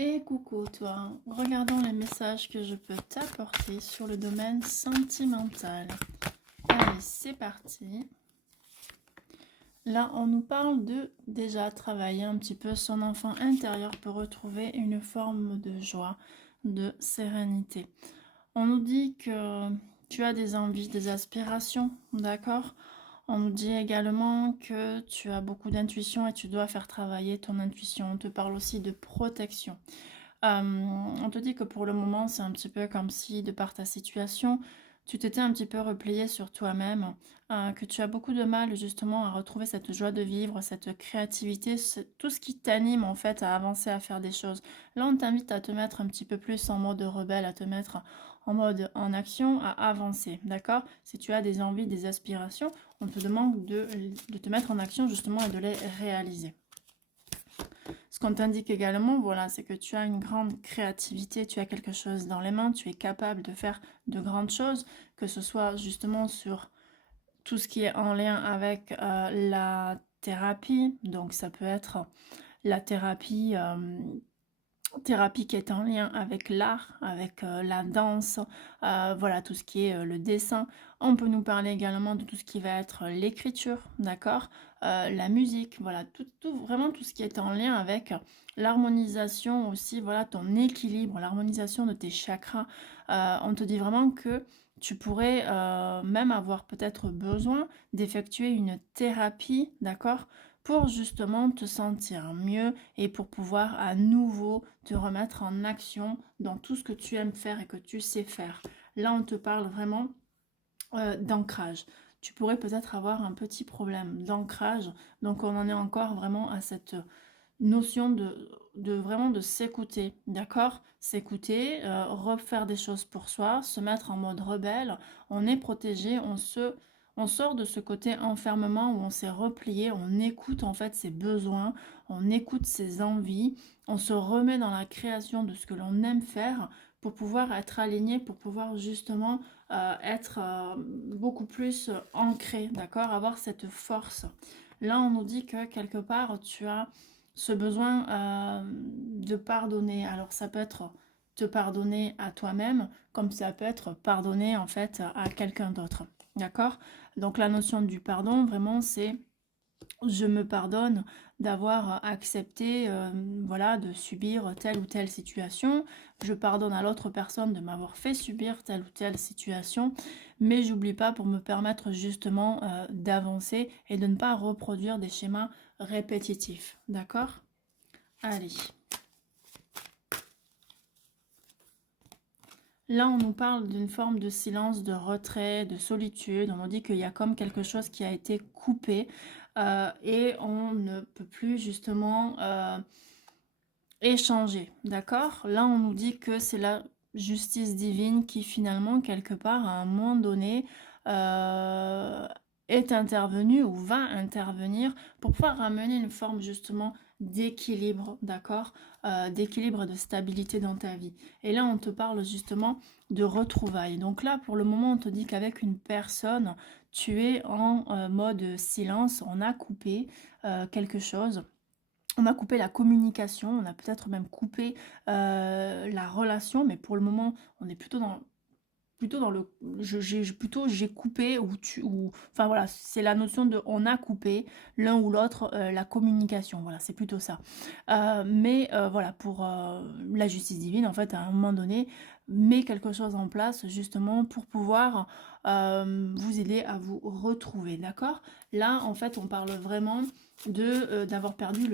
Et coucou toi, regardons les messages que je peux t'apporter sur le domaine sentimental. Allez, c'est parti. Là, on nous parle de déjà travailler un petit peu son enfant intérieur pour retrouver une forme de joie, de sérénité. On nous dit que tu as des envies, des aspirations, d'accord? On nous dit également que tu as beaucoup d'intuition et tu dois faire travailler ton intuition. On te parle aussi de protection. On te dit que pour le moment, c'est un petit peu comme si, de par ta situation, tu t'étais un petit peu replié sur toi-même, que tu as beaucoup de mal justement à retrouver cette joie de vivre, cette créativité, tout ce qui t'anime en fait à avancer, à faire des choses. Là, on t'invite à te mettre un petit peu plus en mode rebelle, à te mettre en mode en action, à avancer, d'accord? Si tu as des envies, des aspirations, on te demande de te mettre en action justement et de les réaliser. Ce qu'on t'indique également, voilà, c'est que tu as une grande créativité, tu as quelque chose dans les mains, tu es capable de faire de grandes choses, que ce soit justement sur tout ce qui est en lien avec la thérapie. Donc ça peut être la thérapie qui est en lien avec l'art, avec la danse, voilà, tout ce qui est le dessin. On peut nous parler également de tout ce qui va être l'écriture, d'accord, la musique, voilà, vraiment tout ce qui est en lien avec l'harmonisation aussi, voilà, ton équilibre, l'harmonisation de tes chakras. On te dit vraiment que tu pourrais même avoir peut-être besoin d'effectuer une thérapie, d'accord, pour justement te sentir mieux et pour pouvoir à nouveau te remettre en action dans tout ce que tu aimes faire et que tu sais faire. Là, on te parle vraiment d'ancrage. Tu pourrais peut-être avoir un petit problème d'ancrage, donc on en est encore vraiment à cette notion de vraiment de s'écouter, d'accord? S'écouter, refaire des choses pour soi, se mettre en mode rebelle, on est protégé, on sort de ce côté enfermement où on s'est replié, on écoute en fait ses besoins, on écoute ses envies, on se remet dans la création de ce que l'on aime faire pour pouvoir être aligné, pour pouvoir justement être beaucoup plus ancré, d'accord? Avoir cette force. Là, on nous dit que quelque part, tu as ce besoin de pardonner. Alors ça peut être te pardonner à toi-même, comme ça peut être pardonner en fait à quelqu'un d'autre. D'accord? Donc la notion du pardon, vraiment, c'est je me pardonne d'avoir accepté voilà, de subir telle ou telle situation. Je pardonne à l'autre personne de m'avoir fait subir telle ou telle situation. Mais j'oublie pas pour me permettre justement d'avancer et de ne pas reproduire des schémas répétitifs. D'accord? Allez. Là, on nous parle d'une forme de silence, de retrait, de solitude. On nous dit qu'il y a comme quelque chose qui a été coupé et on ne peut plus justement échanger. D'accord? Là, on nous dit que c'est la justice divine qui finalement, quelque part, à un moment donné, euh, est intervenue ou va intervenir pour pouvoir ramener une forme justement d'équilibre, d'accord? D'équilibre et de stabilité dans ta vie. Et là, on te parle justement de retrouvailles. Donc là, pour le moment, on te dit qu'avec une personne, tu es en mode silence, on a coupé quelque chose. On a coupé la communication, on a peut-être même coupé la relation, mais pour le moment, on est plutôt dans le j'ai coupé ou enfin voilà, c'est la notion de on a coupé l'un ou l'autre la communication, voilà, c'est plutôt ça. Mais voilà, pour la justice divine en fait à un moment donné met quelque chose en place justement pour pouvoir vous aider à vous retrouver, d'accord? Là en fait on parle vraiment d'avoir perdu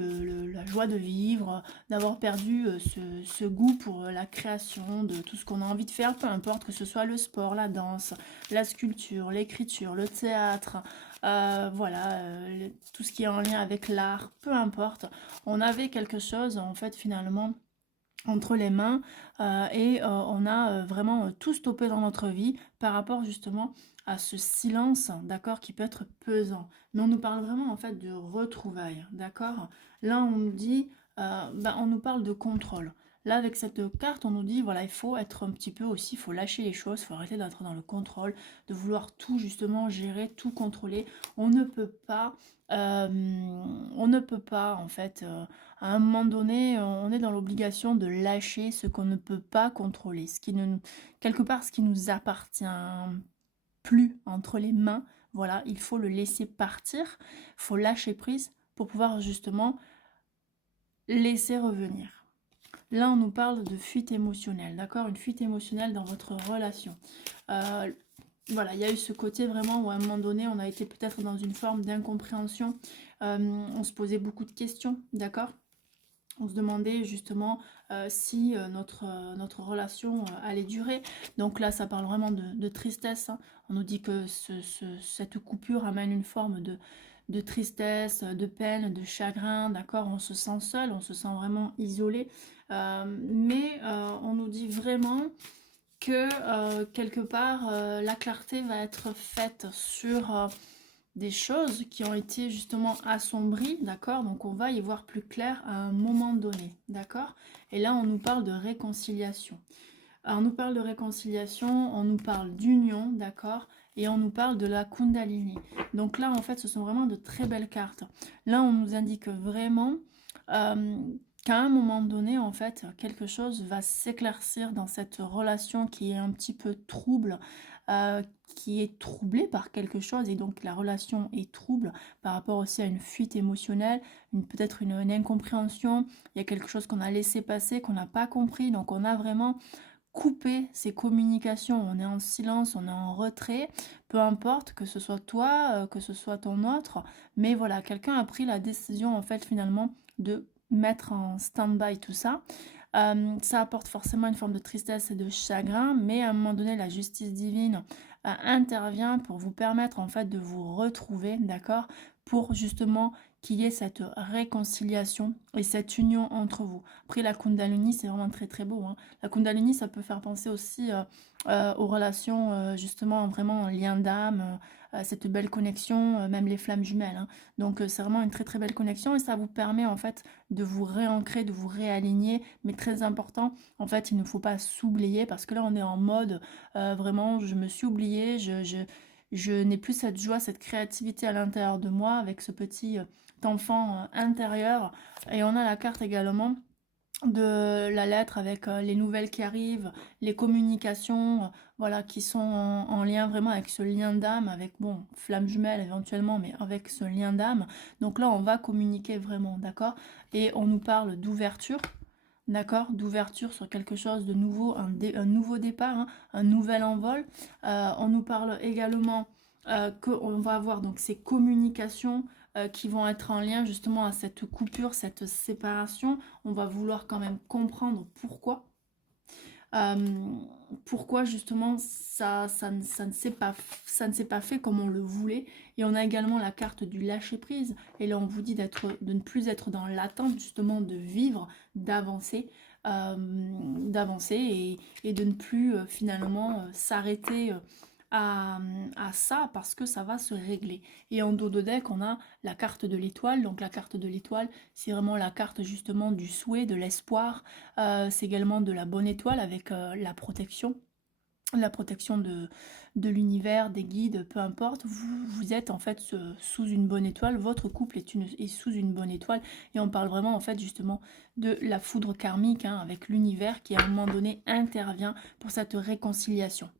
la joie de vivre, d'avoir perdu ce goût pour la création, de tout ce qu'on a envie de faire, peu importe que ce soit le sport, la danse, la sculpture, l'écriture, le théâtre, voilà, tout ce qui est en lien avec l'art, peu importe. On avait quelque chose en fait finalement entre les mains et on a vraiment tout stoppé dans notre vie par rapport justement à ce silence, d'accord, qui peut être pesant. Mais on nous parle vraiment en fait de retrouvailles, d'accord. Là on nous dit, on nous parle de contrôle. Là, avec cette carte, on nous dit, voilà, il faut être un petit peu aussi, il faut lâcher les choses, il faut arrêter d'être dans le contrôle, de vouloir tout justement gérer, tout contrôler. On ne peut pas, euh, on ne peut pas, en fait, à un moment donné, on est dans l'obligation de lâcher ce qu'on ne peut pas contrôler, quelque part, ce qui nous appartient plus entre les mains. Voilà, il faut le laisser partir, il faut lâcher prise pour pouvoir justement laisser revenir. Là, on nous parle de fuite émotionnelle, d'accord? Une fuite émotionnelle dans votre relation. Euh, voilà, il y a eu ce côté vraiment où à un moment donné, on a été peut-être dans une forme d'incompréhension. On se posait beaucoup de questions, d'accord? On se demandait justement si notre relation allait durer. Donc là, ça parle vraiment de tristesse, hein. On nous dit que cette coupure amène une forme de tristesse, de peine, de chagrin, d'accord? On se sent seul, on se sent vraiment isolé. Mais on nous dit vraiment que quelque part, la clarté va être faite sur des choses qui ont été justement assombries, d'accord? Donc on va y voir plus clair à un moment donné, d'accord? Et là, on nous parle de réconciliation. Alors, on nous parle de réconciliation, on nous parle d'union, d'accord? Et on nous parle de la Kundalini. Donc là, en fait, ce sont vraiment de très belles cartes. Là, on nous indique vraiment euh, qu'à un moment donné, en fait, quelque chose va s'éclaircir dans cette relation qui est un petit peu trouble, qui est troublée par quelque chose, et donc la relation est trouble par rapport aussi à une fuite émotionnelle, peut-être une incompréhension. Il y a quelque chose qu'on a laissé passer, qu'on n'a pas compris, donc on a vraiment couper ces communications, on est en silence, on est en retrait, peu importe que ce soit toi, que ce soit ton autre, mais voilà, quelqu'un a pris la décision en fait finalement de mettre en stand-by tout ça. Ça apporte forcément une forme de tristesse et de chagrin, mais à un moment donné, la justice divine intervient pour vous permettre en fait de vous retrouver, d'accord, pour justement qu'il y ait cette réconciliation et cette union entre vous. Après, la Kundalini, c'est vraiment très très beau, hein. La Kundalini, ça peut faire penser aussi aux relations, justement, vraiment en lien d'âme, cette belle connexion, même les flammes jumelles, hein. Donc, c'est vraiment une très très belle connexion et ça vous permet en fait de vous réancrer, de vous réaligner. Mais très important, en fait, il ne faut pas s'oublier parce que là, on est en mode vraiment, je me suis oubliée, je n'ai plus cette joie, cette créativité à l'intérieur de moi avec ce petit enfant intérieur. Et on a la carte également de la lettre avec les nouvelles qui arrivent, les communications, voilà, qui sont en lien vraiment avec ce lien d'âme, avec, bon, flamme jumelle éventuellement, mais avec ce lien d'âme. Donc là, on va communiquer vraiment, d'accord? Et on nous parle d'ouverture, d'accord? D'ouverture sur quelque chose de nouveau, un nouveau départ, hein, un nouvel envol. On nous parle également qu'on va avoir donc ces communications qui vont être en lien justement à cette coupure, cette séparation. On va vouloir quand même comprendre pourquoi. Euh, Pourquoi justement ça ne s'est pas fait comme on le voulait. Et on a également la carte du lâcher prise. Et là on vous dit de ne plus être dans l'attente justement de vivre, d'avancer, d'avancer et de ne plus finalement s'arrêter à, à ça parce que ça va se régler. Et en dos de deck, on a la carte de l'étoile. Donc la carte de l'étoile, c'est vraiment la carte justement du souhait, de l'espoir. C'est également de la bonne étoile avec la protection de l'univers, des guides, peu importe. Vous êtes en fait sous une bonne étoile. Votre couple est sous une bonne étoile. Et on parle vraiment en fait justement de la foudre karmique, hein, avec l'univers qui à un moment donné intervient pour cette réconciliation.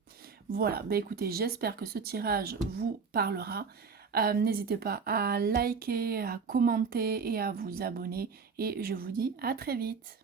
Voilà, bah écoutez, j'espère que ce tirage vous parlera. N'hésitez pas à liker, à commenter et à vous abonner. Et je vous dis à très vite.